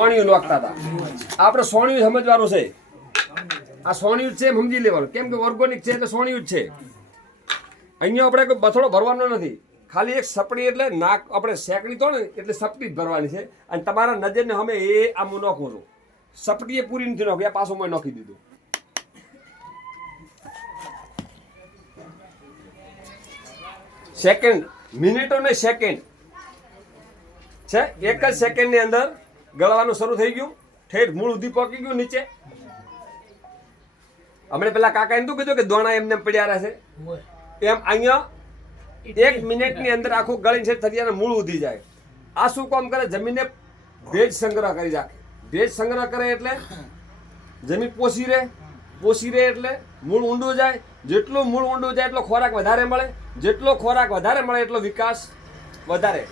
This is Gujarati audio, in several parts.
સોણિયું નોખતા હતા. આપણે સોણિયું સમજવાનું છે. આ સોણિયું છે એમ સમજી લેવાનું, કેમ કે ઓર્ગોનિક છે એટલે સોણિયું જ છે. અહીંયા આપણે કોઈ બથડો ભરવાનો નથી, ખાલી એક સપડી એટલે નાક આપણે શેકડી તો ને એટલે સપડી જ ભરવાની છે. અને તમારા નજરને અમે એ આમ નોખું છું. સપડી એ પૂરી નથી નોખી, આ પાછું મેં નોખી દીધું. સેકન્ડ, મિનિટો ને સેકન્ડ છે. એક જ સેકન્ડની અંદર ગળવાનું શરૂ થઈ ગયું, ઠેઠ મૂળ સુધી પહોંચી ગયું નીચે. હમણાં પેલા કાકા એમ કીધું કે દોણા એમને પડ્યા રહેશે, એમ અહીંયા 1 મિનિટની અંદર આખું ગળીને છે થરિયાને મૂળ ઉધી જાય. આ શું કામ કરે? જમીનને ભેજ સંગ્રહ કરી રાખે. ભેજ સંગ્રહ કરે એટલે જમીન પોષી રહે એટલે મૂળ ઊંડું જાય. જેટલું મૂળ ઊંડું જાય એટલો ખોરાક વધારે મળે, જેટલો ખોરાક વધારે મળે એટલો વિકાસ વધારે.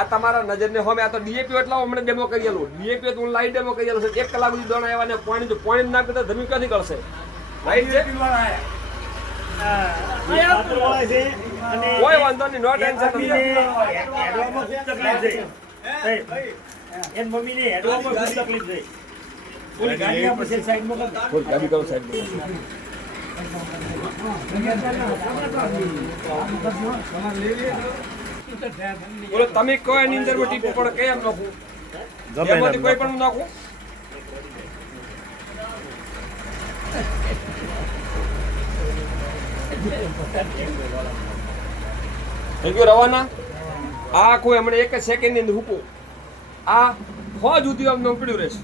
આ તમારા નજરને હવે આ તો ડીએપી એટલા હમણાં ડેમો કરેલું. ડીએપી તો હું લાઈવ ડેમો કરેલું છે. 1 કલાક સુધી દોણા આવ્યા ને પાણી જો પાણી નાખે તો જમીન ક્યાંથી કરશે? રાઈટ છે, કોઈ વાંધો નહીં, નો ટેન્શન. બોલો તમે કોઈ એની અંદર ટીપું પડે કેમ નાખું? એમાંથી કોઈ પણ નાખું? થઈ ગયું રવાના. આ આખું એમણે 1 સેકન્ડની અંદર હૂકું. આ ફોજ સુધી અમને પડ્યું રહેશે.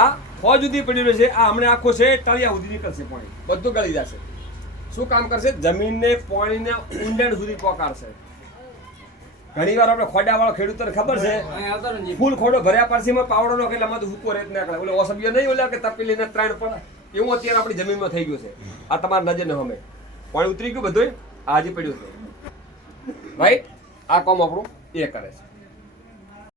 આ ફોજ સુધી પડ્યું રહેશે. આ હમણાં આખો છે તળિયા સુધી નીકળશે, પાણી બધું ગળી જશે. શું કામ કરશે? જમીનને પાણીને ઊંડાણ સુધી પહોંચાડશે. ઘણી વાર આપણે ખોડાવાળો ખેડૂતોને ખબર છે, ફૂલ ખોડો ભર્યા પાછીમાં પાવડો નો એટલે આમાં હૂકો રેત નાખે. ઓલે ઓસબિયો નહીં ઓલા કે તપેલીને 3 પડે એવું અત્યારે આપણી જમીનમાં થઈ ગયું છે. આ તમારા નજરને અમે પાણી ઉતરી ગયું બધું, આ હજી પડ્યું છે. રાઈટ, આ કામ આપણું એ કરે છે.